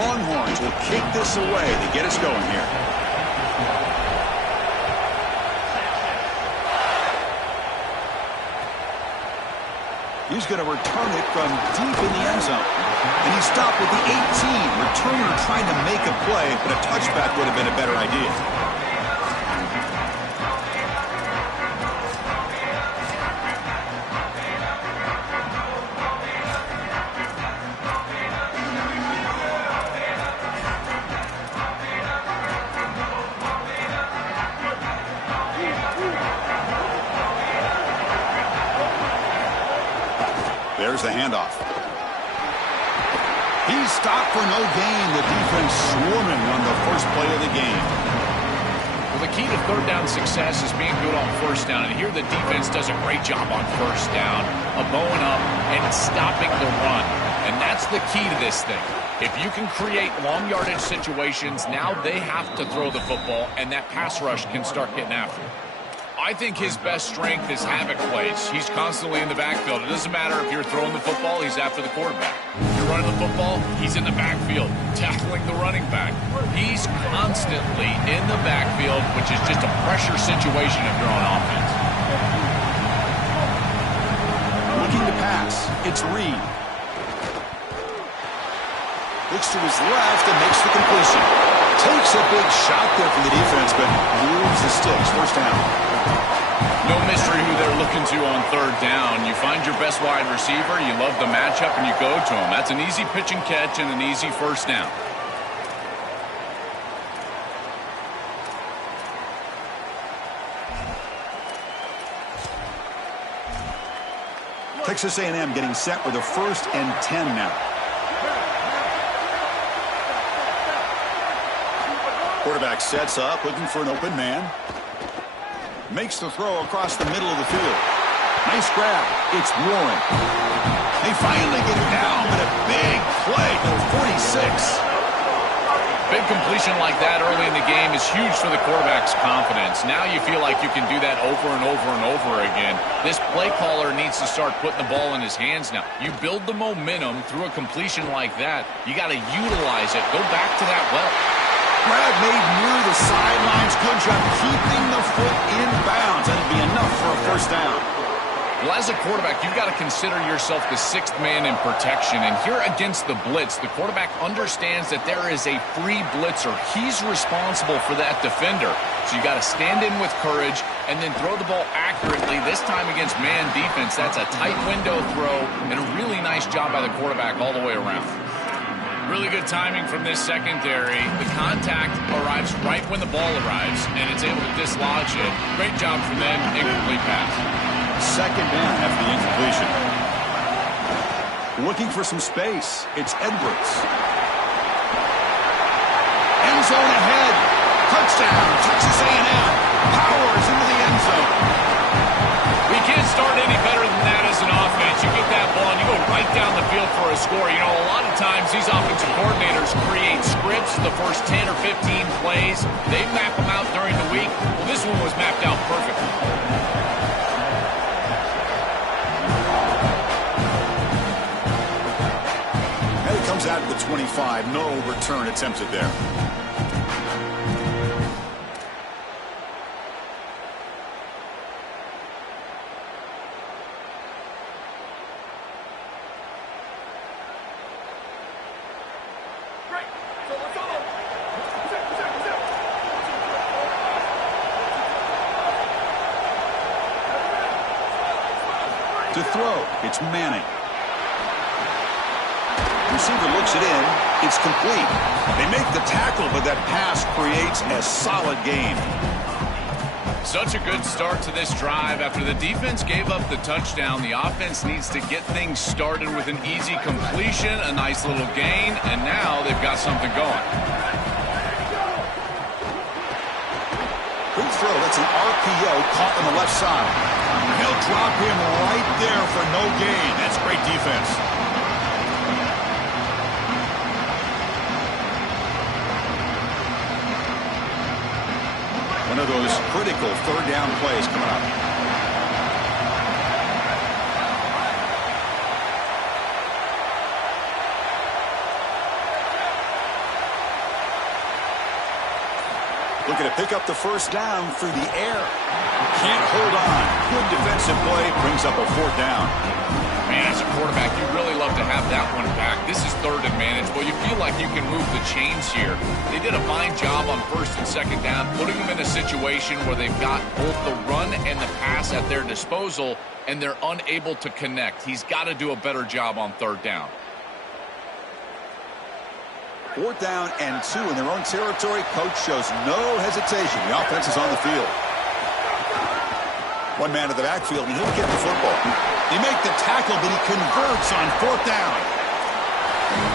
Longhorns will kick this away to get us going here. He's going to return it from deep in the end zone. And he stopped at the 18. Returner trying to make a play, but a touchback would have been a better idea. There's the handoff. He's stopped for no gain. The defense swarming on the first play of the game. Well, the key to third down success is being good on first down. And here the defense does a great job on first down of bowing up and stopping the run. And that's the key to this thing. If you can create long yardage situations, now they have to throw the football, and that pass rush can start getting after it. I think his best strength is havoc plays. He's constantly in the backfield. It doesn't matter if you're throwing the football, he's after the quarterback. If you're running the football, he's in the backfield, tackling the running back. He's constantly in the backfield, which is just a pressure situation if you're on offense. Looking to pass. It's Reed. Looks to his left and makes the completion. Takes a big shot there from the defense, but moves the sticks. First down. No mystery who they're looking to on third down. You find your best wide receiver, you love the matchup, and you go to him. That's an easy pitch and catch and an easy first down. Texas A&M getting set with a 1st and 10 now. Quarterback sets up, looking for an open man. Makes the throw across the middle of the field. Nice grab. It's Warren. They finally get it down, but a big play to 46. Big completion like that early in the game is huge for the quarterback's confidence. Now you feel like you can do that over and over and over again. This play caller needs to start putting the ball in his hands now. You build the momentum through a completion like that. You got to utilize it. Go back to that well. Grab made near the sidelines. Good job keeping the foot in bounds. That'll be enough for a first down. Well, as a quarterback, you've got to consider yourself the 6th man in protection. And here against the blitz, the quarterback understands that there is a free blitzer. He's responsible for that defender. So you got to stand in with courage and then throw the ball accurately. This time against man defense, that's a tight window throw and a really nice job by the quarterback all the way around. Really good timing from this secondary. The contact arrives right when the ball arrives, and it's able to dislodge it. Great job from them. Incomplete pass. Second down after the incompletion. Looking for some space. It's Edwards. End zone ahead. Touchdown, Texas A&M. Powers into the end zone. We can't start any better than that as an offense. You get that ball and you go right down the field for a score. You know, a lot of times these offensive coordinators create scripts the first 10 or 15 plays. They map them out during the week. Well, this one was mapped out perfectly. And it comes out of the 25. No return attempted there. To throw, it's Manning. Receiver looks it in. It's complete. They make the tackle, but that pass creates a solid gain. Such a good start to this drive. After the defense gave up the touchdown, the offense needs to get things started with an easy completion, a nice little gain, and now they've got something going. Good throw. That's an RPO caught on the left side. He'll drop him right there for no gain. That's great defense. One of those critical third down plays coming up. Looking to pick up the first down through the air. Can't hold on. Good defensive play. Brings up a fourth down. Man, as a quarterback, you really love to have that one back. This is third and manageable. You feel like you can move the chains here. They did a fine job on first and second down, putting them in a situation where they've got both the run and the pass at their disposal, and they're unable to connect. He's got to do a better job on third down. Fourth down and 2 in their own territory. Coach shows no hesitation. The offense is on the field. One man in the backfield, and he'll get the football. They make the tackle, but he converts on fourth down.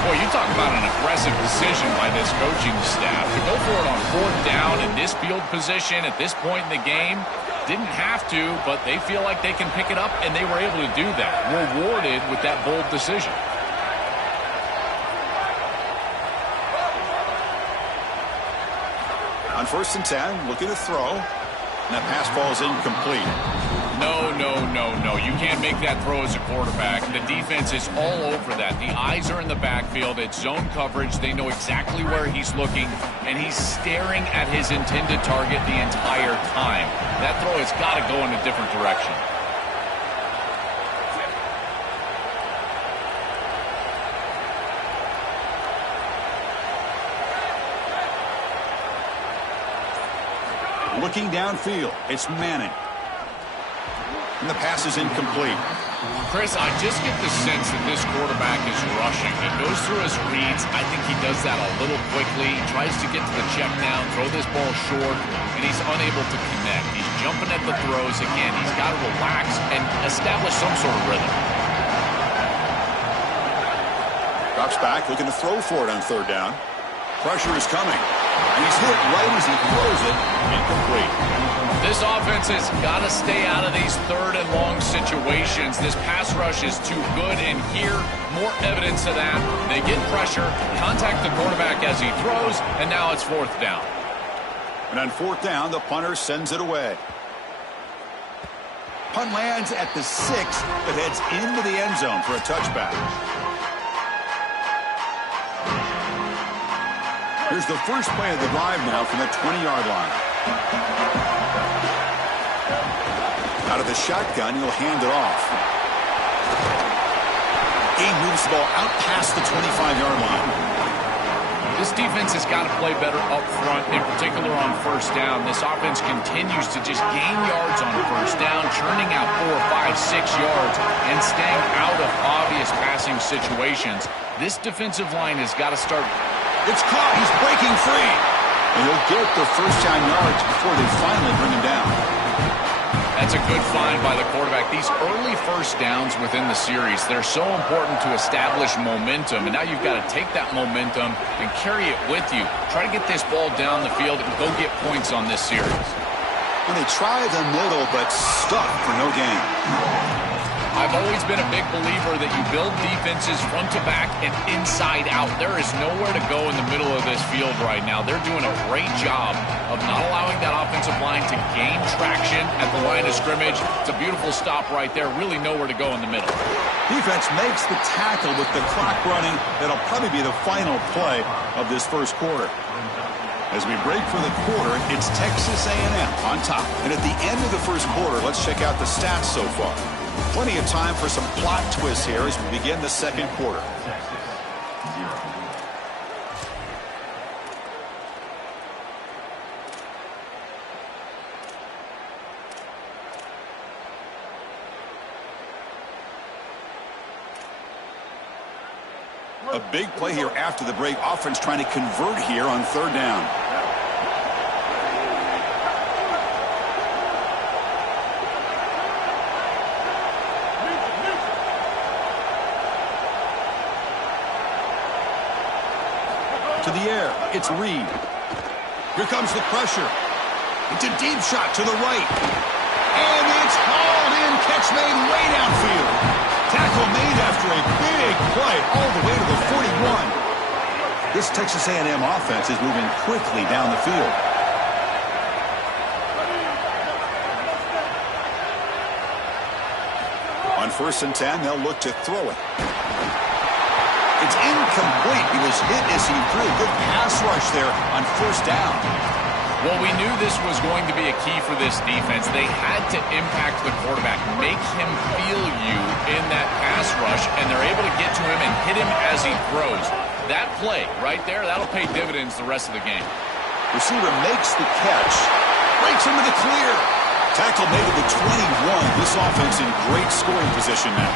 Boy, you talk about an aggressive decision by this coaching staff. To go for it on fourth down in this field position at this point in the game, didn't have to, but they feel like they can pick it up, and they were able to do that. Rewarded with that bold decision. On first and 10, looking to throw. And that pass falls incomplete. No. You can't make that throw as a quarterback. The defense is all over that. The eyes are in the backfield. It's zone coverage. They know exactly where he's looking, and he's staring at his intended target the entire time. That throw has got to go in a different direction. Looking downfield, it's Manning. And the pass is incomplete. Chris, I just get the sense that this quarterback is rushing. He goes through his reads. I think he does that a little quickly. He tries to get to the check down, throw this ball short, and he's unable to connect. He's jumping at the throws again. He's got to relax and establish some sort of rhythm. Drops back, looking to throw for it on third down. Pressure is coming. And he's hit right as he throws it. Incomplete. This offense has got to stay out of these third and long situations. This pass rush is too good, and here, more evidence of that. They get pressure, contact the quarterback as he throws, and now it's fourth down. And on fourth down, the punter sends it away. Punt lands at the 6, but heads into the end zone for a touchback. Here's the first play of the drive now from the 20-yard line. Out of the shotgun, he'll hand it off. Game moves the ball out past the 25-yard line. This defense has got to play better up front, in particular on first down. This offense continues to just gain yards on first down, churning out 4, 5, 6 yards, and staying out of obvious passing situations. This defensive line has got to start. It's caught. He's breaking free. And he'll get the first down yards before they finally bring him down. That's a good find by the quarterback. These early first downs within the series, they're so important to establish momentum. And now you've got to take that momentum and carry it with you. Try to get this ball down the field and go get points on this series. And they try the middle, but stuck for no gain. I've always been a big believer that you build defenses front to back and inside out. There is nowhere to go in the middle of this field right now. They're doing a great job of not allowing that offensive line to gain traction at the line of scrimmage. It's a beautiful stop right there. Really nowhere to go in the middle. Defense makes the tackle with the clock running. That'll probably be the final play of this first quarter. As we break for the quarter, it's Texas A&M on top. And at the end of the first quarter, let's check out the stats so far. Plenty of time for some plot twists here as we begin the second quarter. A big play here after the break. Offense trying to convert here on third down. To the air, it's Reed. Here comes the pressure. It's a deep shot to the right. And it's hauled in. Catch made way downfield. Tackle made after a big play all the way to the 41. This Texas A&M offense is moving quickly down the field. On first and 10, they'll look to throw it. It's incomplete. He was hit as he threw. Good pass rush there on first down. Well, we knew this was going to be a key for this defense. They had to impact the quarterback, make him feel you in that pass rush, and they're able to get to him and hit him as he throws. That play right there, that'll pay dividends the rest of the game. Receiver makes the catch, breaks into the clear. Tackle made at the 21. This offense in great scoring position now.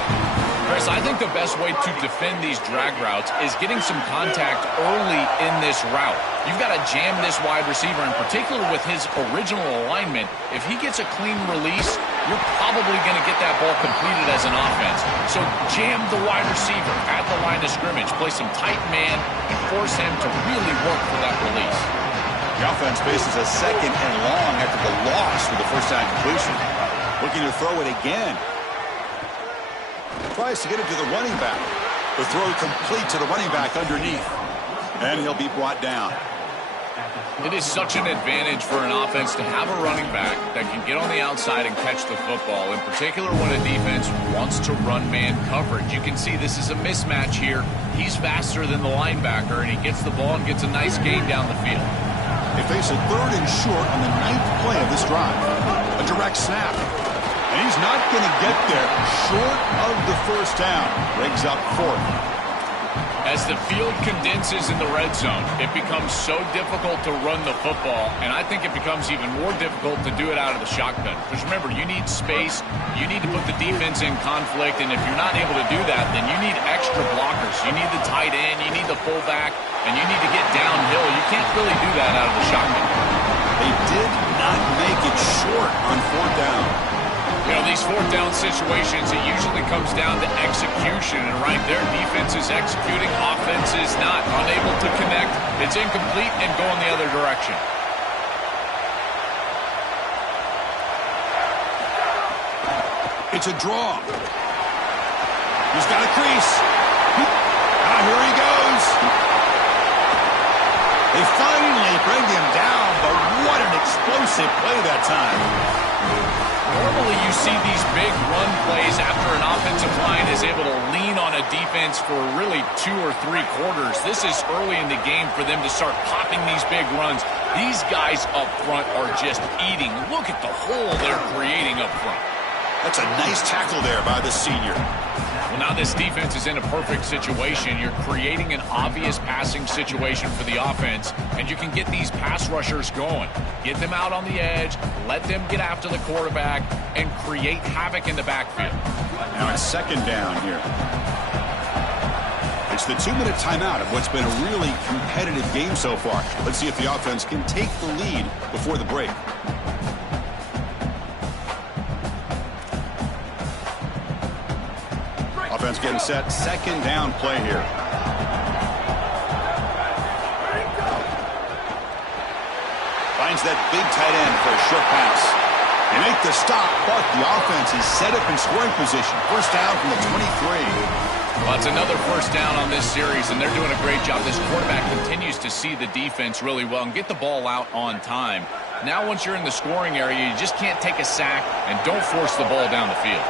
Chris, I think the best way to defend these drag routes is getting some contact early in this route. You've got to jam this wide receiver, in particular with his original alignment. If he gets a clean release, you're probably going to get that ball completed as an offense. So jam the wide receiver at the line of scrimmage, play some tight man, and force him to really work for that release. The offense faces a second and long after the loss for the first down completion. Looking to throw it again. Tries to get it to the running back. The throw complete to the running back underneath. And he'll be brought down. It is such an advantage for an offense to have a running back that can get on the outside and catch the football, in particular when a defense wants to run man coverage. You can see this is a mismatch here. He's faster than the linebacker, and he gets the ball and gets a nice gain down the field. They face a 3rd and short on the 9th play of this drive. A direct snap. And he's not going to get there. Short of the first down. Brings up 4th. As the field condenses in the red zone, it becomes so difficult to run the football, and I think it becomes even more difficult to do it out of the shotgun. Because remember, you need space, you need to put the defense in conflict, and if you're not able to do that, then you need extra blockers. You need the tight end, you need the fullback, and you need to get downhill. You can't really do that out of the shotgun. They did not make it short on 4th down. You know, these 4th down situations, it usually comes down to execution. And right there, defense is executing, offense is not. Unable to connect. It's incomplete and go in the other direction. It's a draw. He's got a crease. Here he goes. They finally bring him down, but what an explosive play that time. Normally you see these big run plays after an offensive line is able to lean on a defense for really 2 or 3 quarters. This is early in the game for them to start popping these big runs. These guys up front are just eating. Look at the hole they're creating up front. That's a nice tackle there by the senior. Well, now this defense is in a perfect situation. You're creating an obvious passing situation for the offense, and you can get these pass rushers going. Get them out on the edge, let them get after the quarterback, and create havoc in the backfield. Now it's 2nd down here. It's the 2-minute timeout of what's been a really competitive game so far. Let's see if the offense can take the lead before the break. Offense getting set. 2nd down play here. Finds that big tight end for a short pass. They make the stop, but the offense is set up in scoring position. First down from the 23. Well, it's another first down on this series, and they're doing a great job. This quarterback continues to see the defense really well and get the ball out on time. Now once you're in the scoring area, you just can't take a sack and don't force the ball down the field.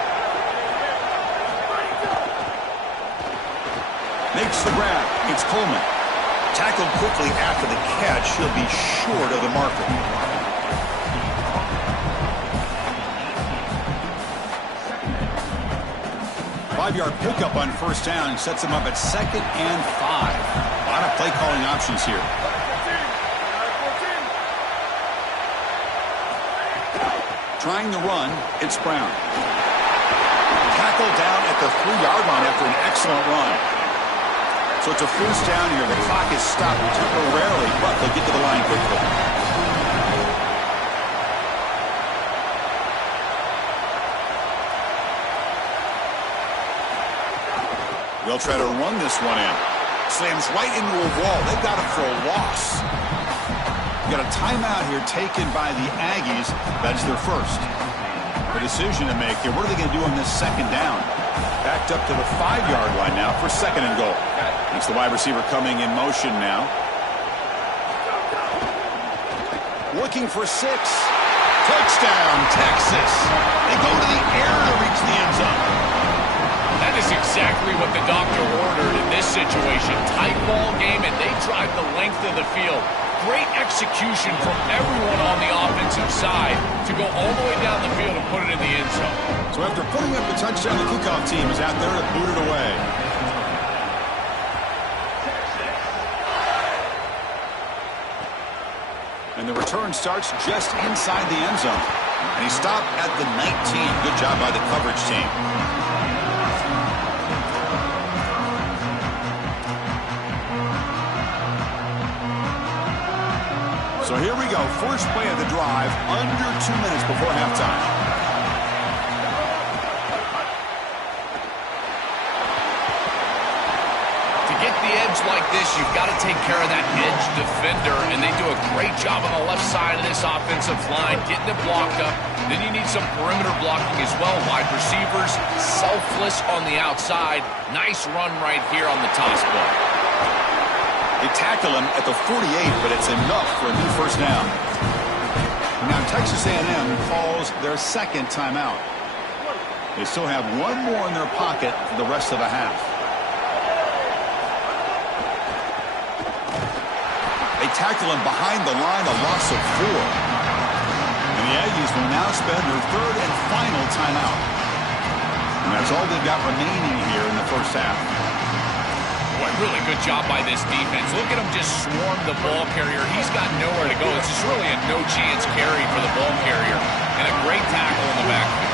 Makes the grab. It's Coleman. Tackled quickly after the catch. He'll be short of the marker. Five-yard pickup on first down sets him up at 2nd and 5. A lot of play calling options here. Trying the run, it's Brown. Tackled down at the 3-yard line after an excellent run. So it's a first down here. The clock is stopped temporarily, but they'll get to the line quickly. They'll try to run this one in. Slams right into a wall. They've got it for a loss. Got a timeout here taken by the Aggies. That's their first. The decision to make here. What are they going to do on this 2nd down? Backed up to the 5-yard line now for 2nd and goal. It's the wide receiver coming in motion now. Looking for 6. Touchdown, Texas. They go to the air to reach the end zone. That is exactly what the doctor ordered, and this situation. Tight ball game, and they drive the length of the field. Great execution from everyone on the offensive side to go all the way down the field and put it in the end zone. So after putting up the touchdown, the kickoff team is out there to boot it away. And the return starts just inside the end zone. And he stopped at the 19. Good job by the coverage team. So here we go. First play of the drive, under 2 minutes before halftime. Like this, you've got to take care of that edge defender, and they do a great job on the left side of this offensive line, getting it blocked up. Then you need some perimeter blocking as well. Wide receivers, selfless on the outside. Nice run right here on the toss ball. They tackle him at the 48, but it's enough for a new first down. Now Texas A&M calls their second timeout. They still have one more in their pocket for the rest of the half. They tackle him behind the line, a loss of 4. And the Aggies will now spend their third and final timeout. And that's all they've got remaining here in the first half. Boy, really good job by this defense. Look at him just swarm the ball carrier. He's got nowhere to go. This is really a no-chance carry for the ball carrier. And a great tackle in the backfield.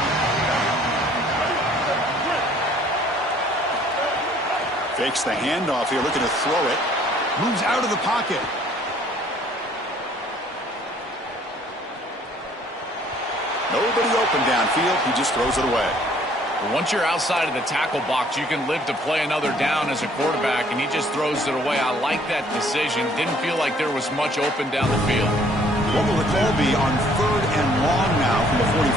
Fakes the handoff here, looking to throw it. Moves out of the pocket. Nobody open downfield. He just throws it away. But once you're outside of the tackle box, you can live to play another down as a quarterback, and he just throws it away. I like that decision. Didn't feel like there was much open down the field. What will the call be on third and long now from the 44?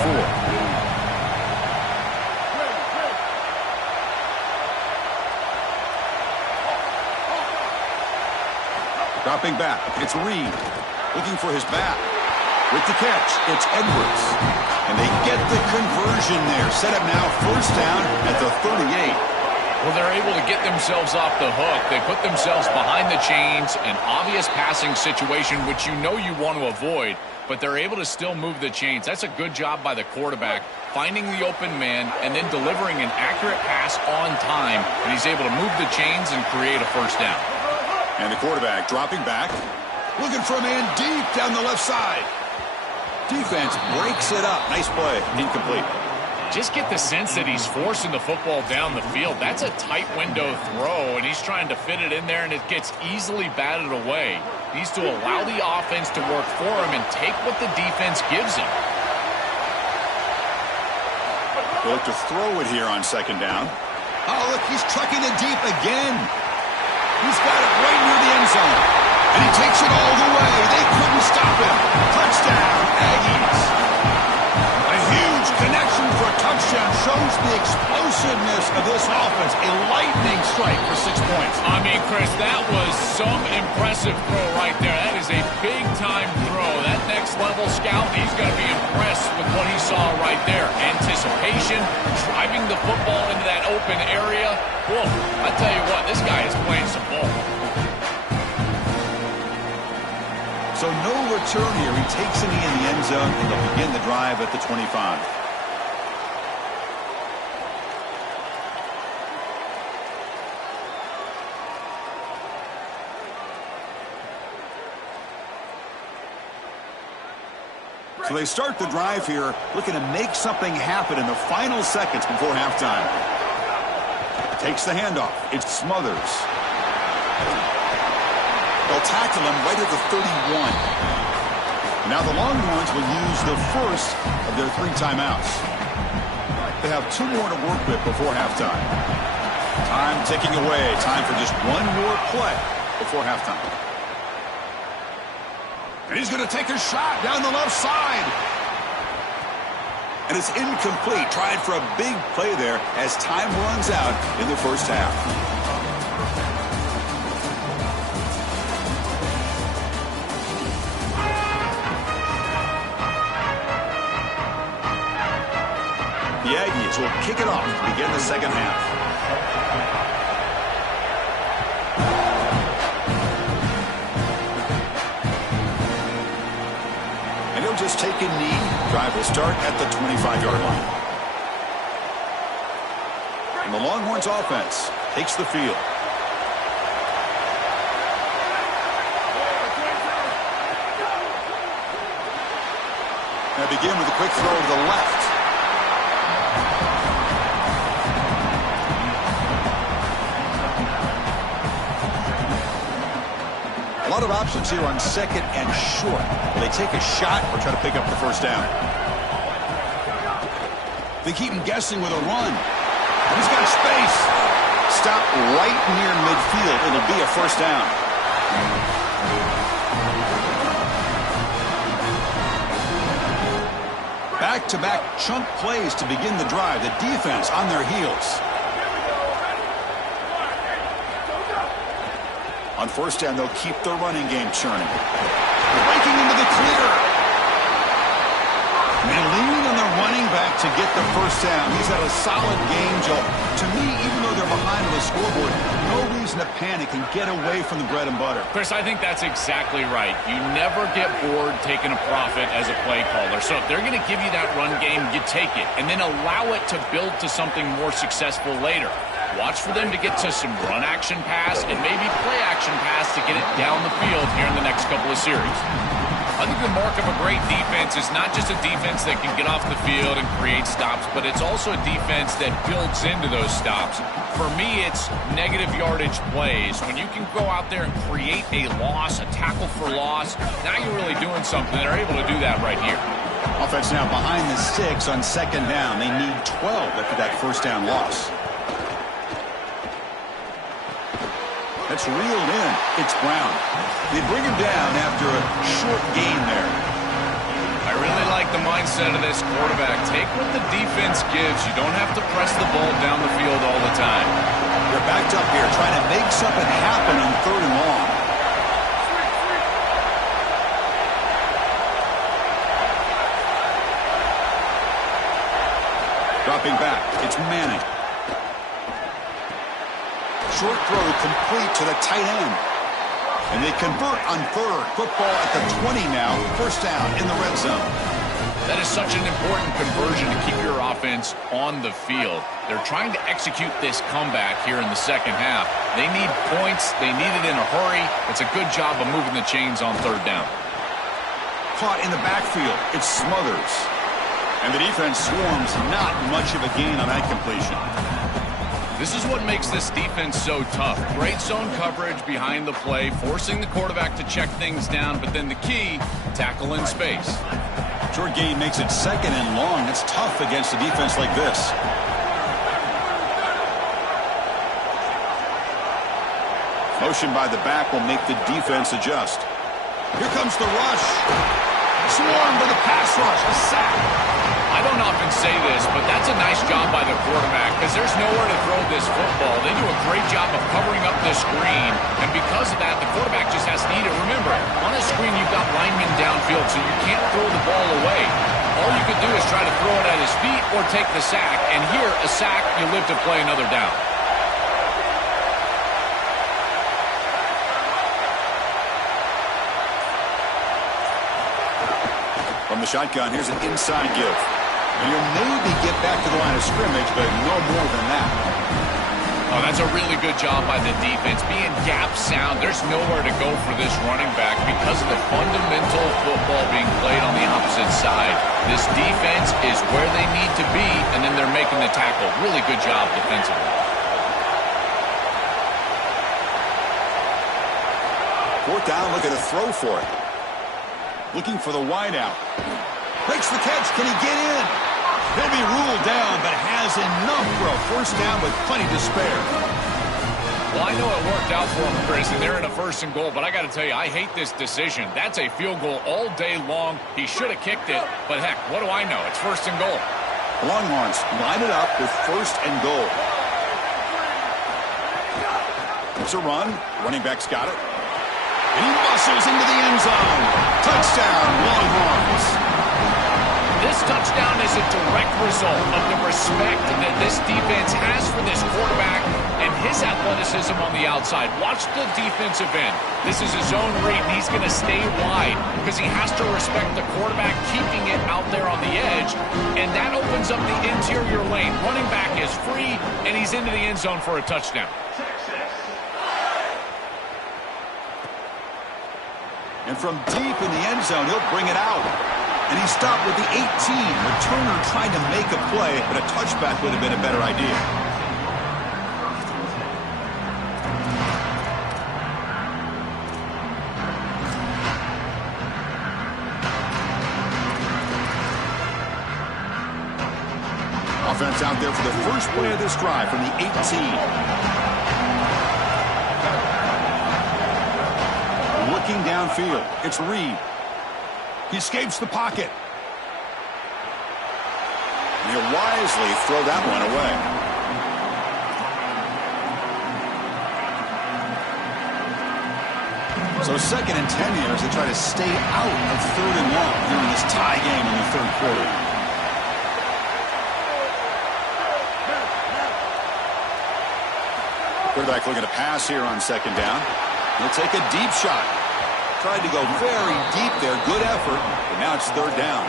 Dropping back. It's Reed. Looking for his back. With the catch, it's Edwards. And they get the conversion there. Set up now first down at the 38. Well, they're able to get themselves off the hook. They put themselves behind the chains, an obvious passing situation, which you know you want to avoid, but they're able to still move the chains. That's a good job by the quarterback, finding the open man and then delivering an accurate pass on time, and he's able to move the chains and create a first down. And the quarterback dropping back, looking for a man deep down the left side. Defense breaks it up. Nice play. Incomplete. Just get the sense that he's forcing the football down the field. That's a tight window throw, and he's trying to fit it in there, and it gets easily batted away. He needs to allow the offense to work for him and take what the defense gives him. They look to throw it here on second down. Oh, look, he's trucking it deep again. He's got it right near the end zone. And he takes it all the way. They couldn't stop him. Touchdown, Aggies. A huge connection for a touchdown shows the explosiveness of this offense. A lightning strike for 6 points. I mean, Chris, that was some impressive throw right there. That is a big-time throw. That next-level scout, he's going to be impressed with what he saw right there. Anticipation, driving the football into that open area. Whoa, I tell you what, this guy is playing some ball. So no return here. He takes a knee in the end zone, and they'll begin the drive at the 25. So they start the drive here, looking to make something happen in the final seconds before halftime. Takes the handoff. It's Smothers. They'll tackle him right at the 31. Now the Longhorns will use the first of their 3 timeouts. They have 2 more to work with before halftime. Time ticking away. Time for just 1 more play before halftime. And he's going to take a shot down the left side. And it's incomplete. Tried for a big play there as time runs out in the first half. The Aggies will kick it off to begin the second half. We'll start at the 25-yard line. And the Longhorns offense takes the field. Now begin with a quick throw to the left. A lot of options here on second and short. Will they take a shot or try to pick up the first down? They keep him guessing with a run. He's got space. Stop right near midfield. It'll be a first down. Back-to-back chunk plays to begin the drive. The defense on their heels. On first down, they'll keep their running game churning. Breaking into the clear. And they lean on their running back to get the first down. He's had a solid game, Joe. To me, even though they're behind on the scoreboard, no reason to panic and get away from the bread and butter. Chris, I think that's exactly right. You never get bored taking a profit as a play caller. So if they're going to give you that run game, you take it. And then allow it to build to something more successful later. Watch for them to get to some run action pass and maybe play action pass to get it down the field here in the next couple of series. I think the mark of a great defense is not just a defense that can get off the field and create stops, but it's also a defense that builds into those stops. For me, it's negative yardage plays. When you can go out there and create a loss, a tackle for loss, now you're really doing something. They're able to do that right here. Offense now behind the 6 on second down. They need 12 after that first down loss. That's reeled in. It's Brown. They bring him down after a short gain there. I really like the mindset of this quarterback. Take what the defense gives. You don't have to press the ball down the field all the time. They're backed up here trying to make something happen on third and long. Dropping back. It's Manning. Short throw complete to the tight end. And they convert on third. Football at the 20 now. First down in the red zone. That is such an important conversion to keep your offense on the field. They're trying to execute this comeback here in the second half. They need points. They need it in a hurry. It's a good job of moving the chains on third down. Caught in the backfield. It's Smothers. And the defense swarms. Not much of a gain on that completion. This is what makes this defense so tough. Great zone coverage behind the play, forcing the quarterback to check things down, but then the key, tackle in space. Short gain makes it second and long. That's tough against a defense like this. Motion by the back will make the defense adjust. Here comes the rush. Swarmed by the pass rush. A sack. I don't often say this, but that's a nice job by the quarterback because there's nowhere to throw this football. They do a great job of covering up this screen, and because of that, the quarterback just has to eat it. Remember, on a screen, you've got linemen downfield, so you can't throw the ball away. All you could do is try to throw it at his feet or take the sack, and here, a sack, you live to play another down. From the shotgun, here's an inside give. And you'll maybe get back to the line of scrimmage, but no more than that. Oh, that's a really good job by the defense. Being gap sound, there's nowhere to go for this running back because of the fundamental football being played on the opposite side. This defense is where they need to be, and then they're making the tackle. Really good job defensively. Fourth down, look at a throw for it. Looking for the wideout. Breaks the catch. Can he get in? He'll be ruled down, but has enough for a first down with plenty to spare. Well, I know it worked out for him, Chris, and they're in a first and goal, but I got to tell you, I hate this decision. That's a field goal all day long. He should have kicked it, but heck, what do I know? It's first and goal. Longhorns line it up with first and goal. It's a run. Running back's got it. And he muscles into the end zone. Touchdown, Longhorns. This touchdown is a direct result of the respect that this defense has for this quarterback and his athleticism on the outside. Watch the defensive end. This is his own read, and he's going to stay wide because he has to respect the quarterback keeping it out there on the edge, and that opens up the interior lane. Running back is free, and he's into the end zone for a touchdown. And from deep in the end zone, he'll bring it out. And he stopped with the 18. Returner trying to make a play, but a touchback would have been a better idea. Offense out there for the first play of this drive from the 18. Looking downfield, it's Reed. He escapes the pocket. And he'll wisely throw that one away. So 2nd and 10 here as they try to stay out of 3rd and long here in this tie game in the 3rd quarter. Quarterback looking to pass here on 2nd down. He'll take a deep shot. Tried to go very deep there. Good effort. But now it's 3rd down.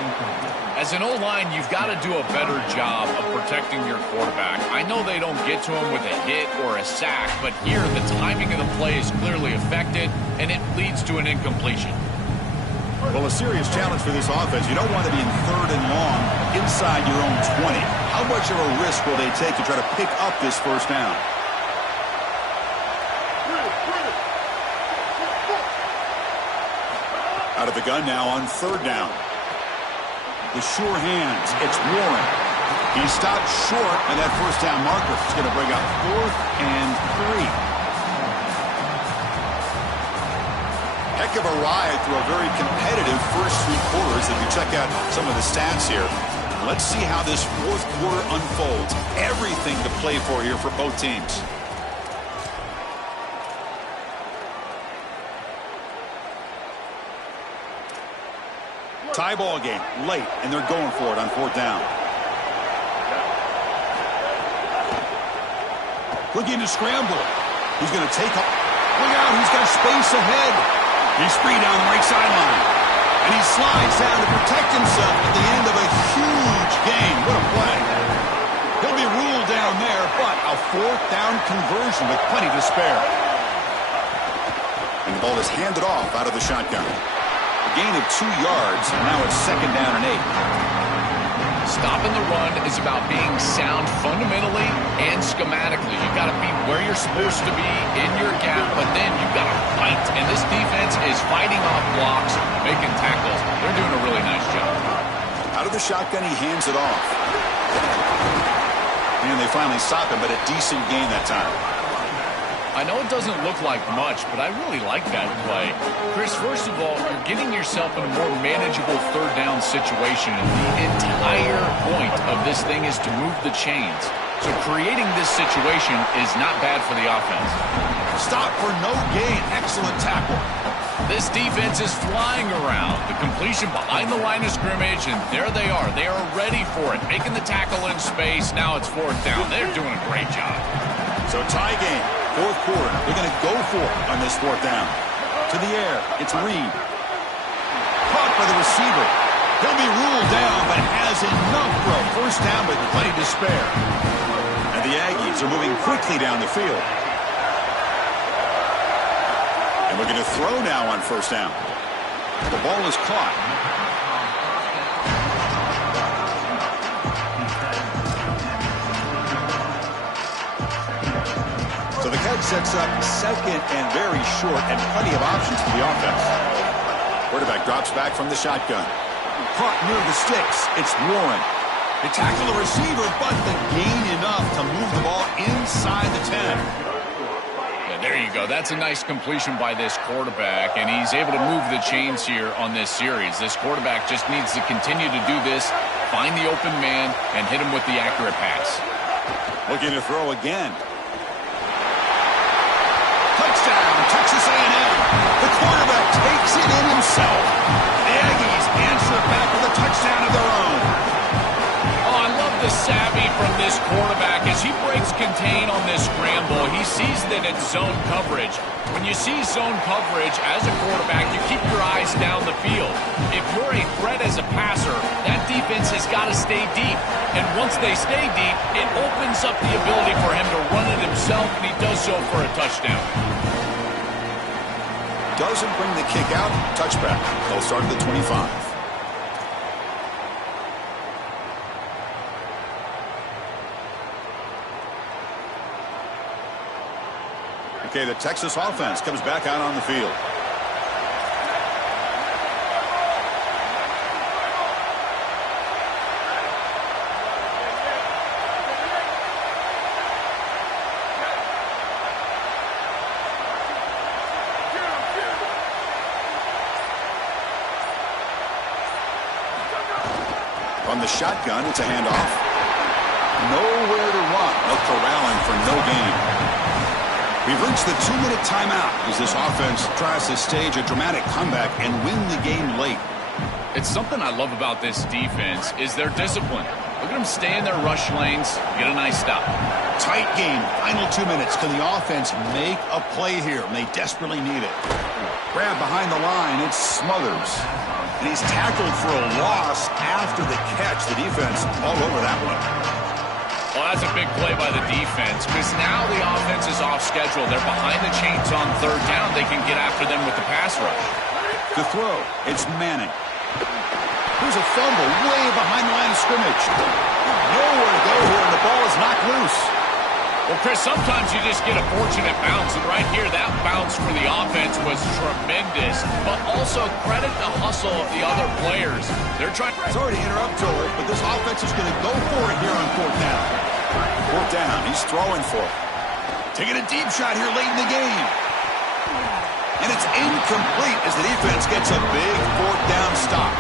As an O-line, you've got to do a better job of protecting your quarterback. I know they don't get to him with a hit or a sack, but here the timing of the play is clearly affected, and it leads to an incompletion. Well, a serious challenge for this offense. You don't want to be in 3rd and long inside your own 20. How much of a risk will they take to try to pick up this 1st down? Out of the gun now on 3rd down. The sure hands. It's Warren. He stopped short, and that 1st down marker is going to bring up 4th and 3. Heck of a ride through a very competitive first 3 quarters. If you check out some of the stats here, let's see how this 4th quarter unfolds. Everything to play for here for both teams. Tie ball game late, and they're going for it on 4th down. Looking to scramble. He's going to take off. Look out, he's got space ahead. He's free down the right sideline. And he slides down to protect himself at the end of a huge game. What a play. He'll be ruled down there, but a 4th down conversion with plenty to spare. And the ball is handed off out of the shotgun. A gain of 2 yards, and now it's 2nd down and 8. Stopping the run is about being sound fundamentally and schematically. You've got to be where you're supposed to be in your gap, but then you've got to fight. And this defense is fighting off blocks, making tackles. They're doing a really nice job. Out of the shotgun, he hands it off. And they finally stop him, but a decent gain that time. I know it doesn't look like much, but I really like that play. Chris, first of all, you're getting yourself in a more manageable 3rd down situation, and the entire point of this thing is to move the chains. So creating this situation is not bad for the offense. Stop for no gain. Excellent tackle. This defense is flying around. The completion behind the line of scrimmage, and there they are. They are ready for it, making the tackle in space. Now it's 4th down. They're doing a great job. So tie game. 4th quarter. They're going to go for it on this 4th down. To the air. It's Reed. Caught by the receiver. He'll be ruled down, but has enough for a 1st down with plenty to spare. And the Aggies are moving quickly down the field. And we're going to throw now on 1st down. The ball is caught. So the catch sets up 2nd and very short, and plenty of options for the offense. Quarterback drops back from the shotgun. Caught near the sticks. It's Warren. They tackle the receiver, but the gain enough to move the ball inside the 10. Yeah, there you go. That's a nice completion by this quarterback, and he's able to move the chains here on this series. This quarterback just needs to continue to do this, find the open man, and hit him with the accurate pass. Looking to throw again. Touchdown, Texas A&M. The quarterback takes it in himself. The Aggies answer back with a touchdown of their own. from this quarterback as he breaks contain on this scramble. He sees that it's zone coverage. When you see zone coverage as a quarterback, you keep your eyes down the field. If you're a threat as a passer, that defense has got to stay deep. And once they stay deep, it opens up the ability for him to run it himself, and he does so for a touchdown. Doesn't bring the kick out. Touchback. They'll start at the 25. Okay, the Texas offense comes back out on the field. From the shotgun, it's a handoff. Nowhere to run. No corralling for no gain. We've reached the 2-minute timeout as this offense tries to stage a dramatic comeback and win the game late. It's something I love about this defense is their discipline. Look at them stay in their rush lanes, get a nice stop. Tight game, final 2 minutes. Can the offense make a play here? And they desperately need it. Grab behind the line, it's Smothers. And he's tackled for a loss after the catch. The defense all over that one. Well, that's a big play by the defense because now the offense is off schedule. They're behind the chains on third down. They can get after them with the pass rush. To throw, it's Manning. Here's a fumble way behind the line of scrimmage. Nowhere to go here, and the ball is knocked loose. Well, Chris, sometimes you just get a fortunate bounce, and right here, that bounce for the offense was tremendous, but also credit the hustle of the other players. They're trying. Sorry to interrupt, Joel, but this offense is going to go for it here on fourth down. Fourth down, he's throwing for it. Taking a deep shot here late in the game. And it's incomplete as the defense gets a big fourth down stop.